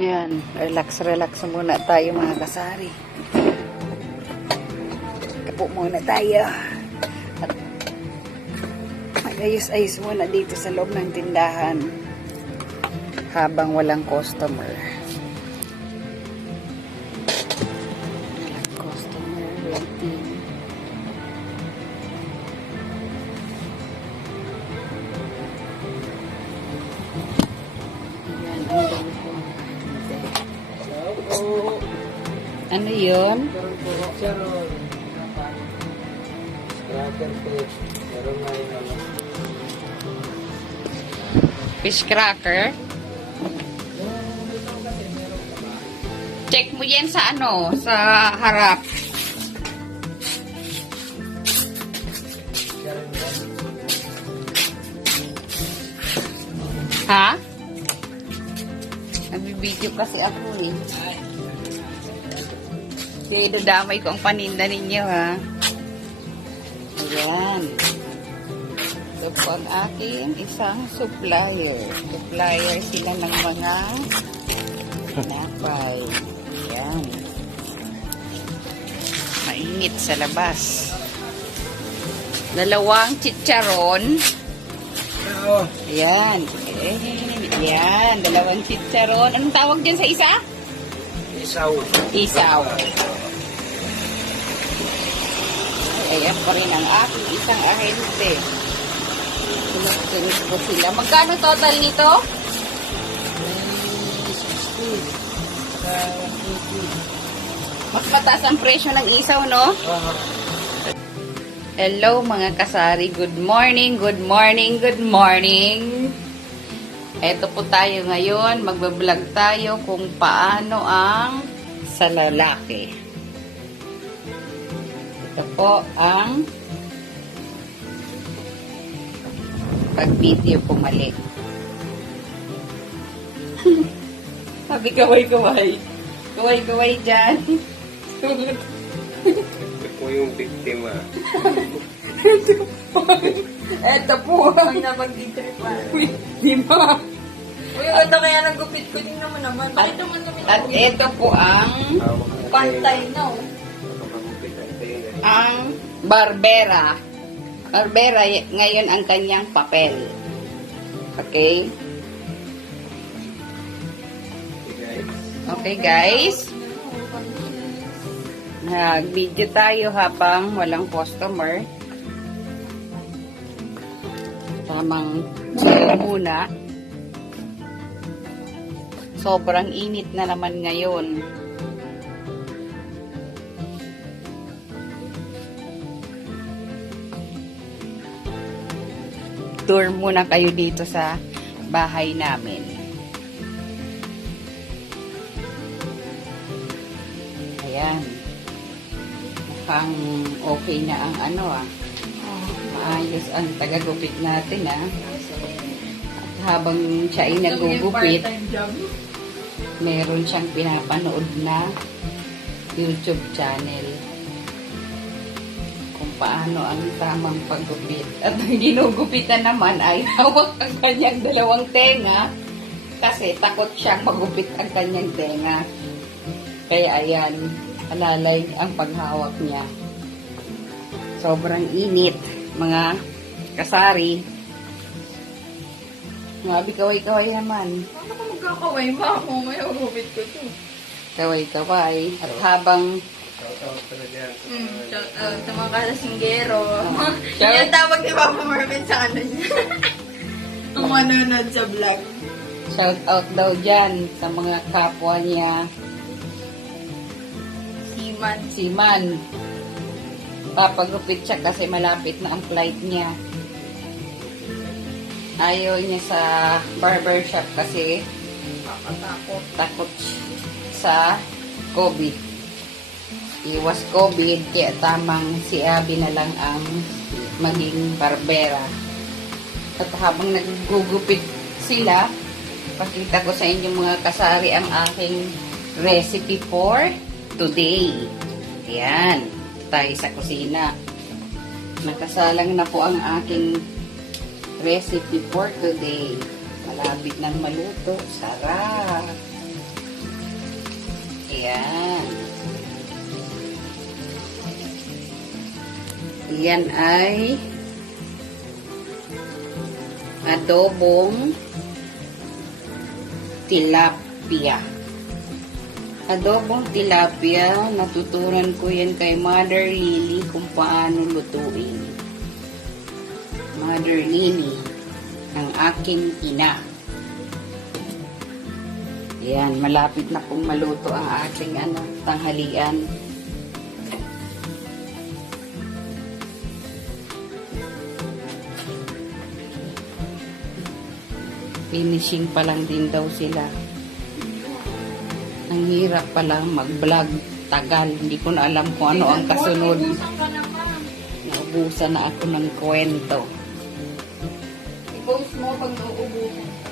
Yan, relax muna tayo mga kasari. Kapo muna tayo. At mag-ayos-ayos muna dito sa loob ng tindahan habang walang customer. Walang customer waiting. Yan, ang dami ko. Ano yun? Fish cracker? Check mo yan sa ano? Sa harap. Ha? Nagbibideo kasi ako eh. Kaya dadamay ko ang paninda ninyo ha. Ayan. Ito po ang aking isang supplier. Supplier sila ng mga tinapay. Ayan. Mainit sa labas. Dalawang chicharon. Ayan. Ayan. Dalawang chicharon. Anong tawag dyan sa isa? Isaw. Isaw. Ayan pa rin ang aking isang ahente. Sunod po sila. Magkano total nito? 60. Mas mataas ang presyo ng isaw, no? Hello mga kasari. Good morning, good morning, good morning. Eto po tayo ngayon. Magbablog tayo kung paano ang sa lalaki. Ito po ang pag-video po mali. Sabi kaway-kaway. Kaway-kaway dyan. Ito po yung biktima. Ito po ang napag-tripan. Di ba? Uy, ganda kaya ng gupit ko. Tingnan mo naman. Bakit naman namin At ito po ang pantay na, oh. ang Barbera. Barbera, ngayon ang kanyang papel. Okay? Okay, guys. Nag-video tayo habang walang customer. Tamang muna. Sobrang init na naman ngayon. Tour muna kayo dito sa bahay namin. Ayan. Mukhang okay na ang ano maayos ang tagagupit natin At habang siya ay nagugupit, meron siyang pinapanood na YouTube channel kung paano ang tamang paggupit. At ang ginugupitan naman ay hawak ang kanyang dalawang tenga kasi takot siyang magupit ang kanyang tenga. Kaya ayan, alalay ang paghawak niya. Sobrang init, mga kasari. Ngabi kaway-kaway naman. Bakit ako magkakaway ba ako? May gupit ko to. Kaway-kaway. At habang Shout out sa mga kalasinggero. Shout- Yan yung tawag ni Papa Marvin sa ano niya. Ang manonood sa vlog. shout out daw dyan sa mga kapwa niya, Siman. Papagupit siya kasi malapit na ang flight niya. Ayaw niya sa barbershop kasi takot sa COVID. Iwas COVID, kaya tamang si Abby na lang ang maging barbera. At habang nagugupit sila, pakita ko sa inyo mga kasari ang aking recipe for today. Ayan, tayo sa kusina. Nakasalang na po ang aking recipe for today. Malapit nang maluto. Sarap! Ayan. Yan ay adobong tilapia. Adobong tilapia, natutunan ko yan kay Mother Lily kung paano lutuin. Mother Lily, ang aking ina. Yan, malapit na pong maluto ang aking tanghalian. Finishing pa lang din daw sila. Ang hirap palang mag-vlog. Tagal. Hindi ko na alam kung ano ang kasunod. Naubusan ka naman. Naubusan na ako ng kwento. I-post mo pag nauubusan.